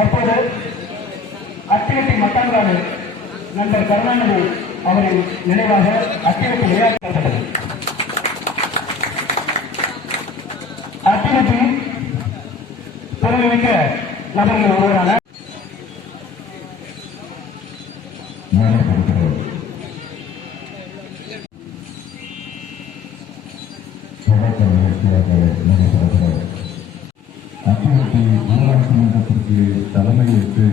தற்போது அத்திவெட்டி மட்டாங்காடு நண்பர் கருணாநிதி அவரின் நினைவாக அத்திவெட்டி விளையாட்டு நடத்தப்பட்டது. அத்திவெட்டி நபர்கள் ஒருவரான ஞானப்படுத்துகிறோம் நடைபெறுகிறது மன்றத்திற்கு தலைமையேற்று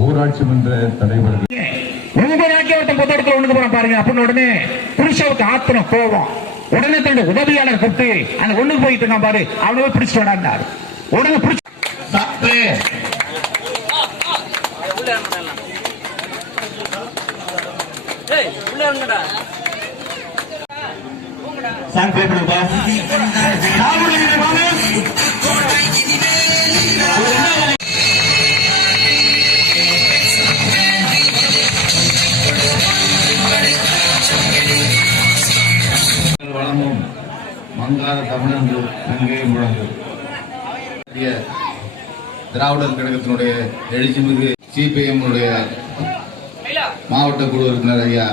ஊராட்சி மன்ற தலைவர்கள் உங்க வாக்கியவட்டம் பொது இடத்துல ஒண்ணுக்கு போன பாருங்க. அப்படின்னு உடனே புருஷவுக்கு ஆத்திரம் கோவம் உடனே தன்னுடைய உதவியாளர் கூப்பிட்டு அந்த ஒண்ணுக்கு போயிட்டு இருக்கான் பாரு அவனை போய் பிடிச்சிட்டு வராண்டாரு உடனே பிடிச்சு சத்து மங்காத தமிழன்று அங்கே முழங்கு திராவிடர் கழகத்தினுடைய எழுச்சிமிகு சிபிஎம் மாவட்ட குழு உறுப்பினர் ஐயா.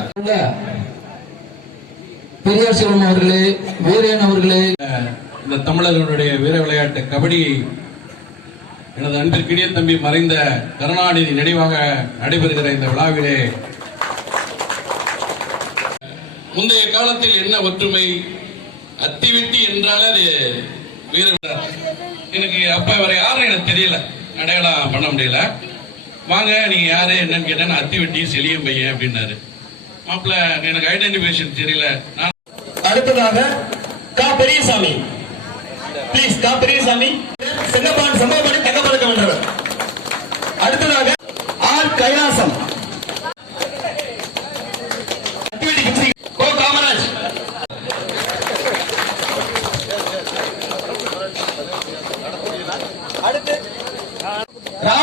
பெரியார் செல்வம் அவர்களே வீரன் அவர்களே. இந்த தமிழர்களுடைய வீர விளையாட்டு கபடி எனது அன்பிற்கினிய தம்பி மறைந்த கருணாநிதி நினைவாக நடைபெறுகிற இந்த விழாவிலே முந்தைய காலத்தில் என்ன ஒற்றுமை அத்திவெட்டி என்றாலே அது வீர எனக்கு அப்ப வரை யாரும் எனக்கு தெரியல. அடையாளம் பண்ண முடியல. வாங்க நீங்க யாரு என்னன்னு கேட்டா நான் அத்திவெட்டி செலியம் பையன் அப்படின்னாரு. மாப்பிள்ள எனக்கு ஐடென்டிபிகேஷன் தெரியல. நான் அடுத்ததாக கா பெரியசாமி. ப்ளீஸ் கா பெரியசாமி. செங்கப்பான் சம்பவப்படி தங்கப்பதக்கம் வென்றவர். அடுத்ததாக ஆர் கைலாசம்.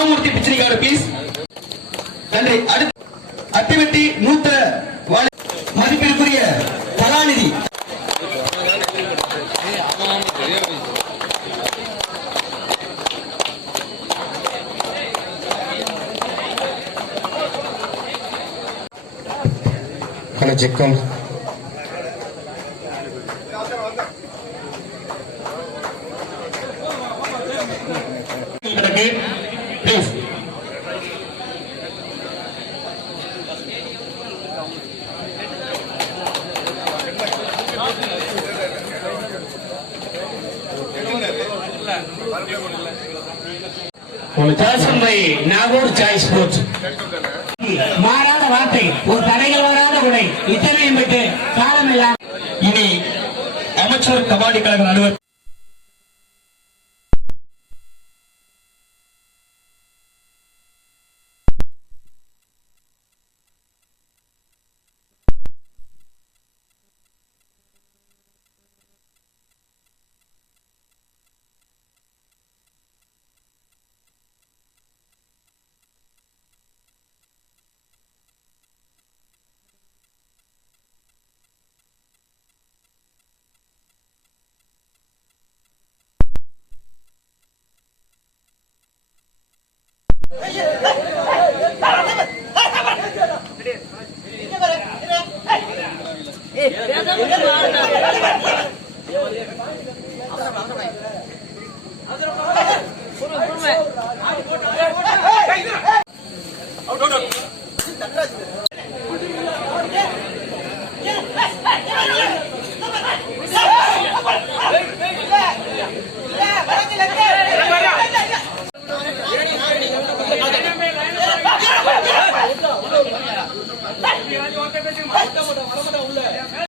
ராமமூர்த்தி பிச்சனிக்காடு பீஸ் நன்றி. அடுத்து அத்திவெட்டி மூத்த மதிப்பிற்குரிய Kalanidhi. Hello Nagore choice sports மாறாத வார்த்தை ஒரு தடைகள் வராத உடை இத்தனையும் விட்டு காலமெல்லாம் இனி அமைச்சர் கபாடி கழக நடுவர் ஏய் நீ வந்து வந்து மாட்டிட்ட போடு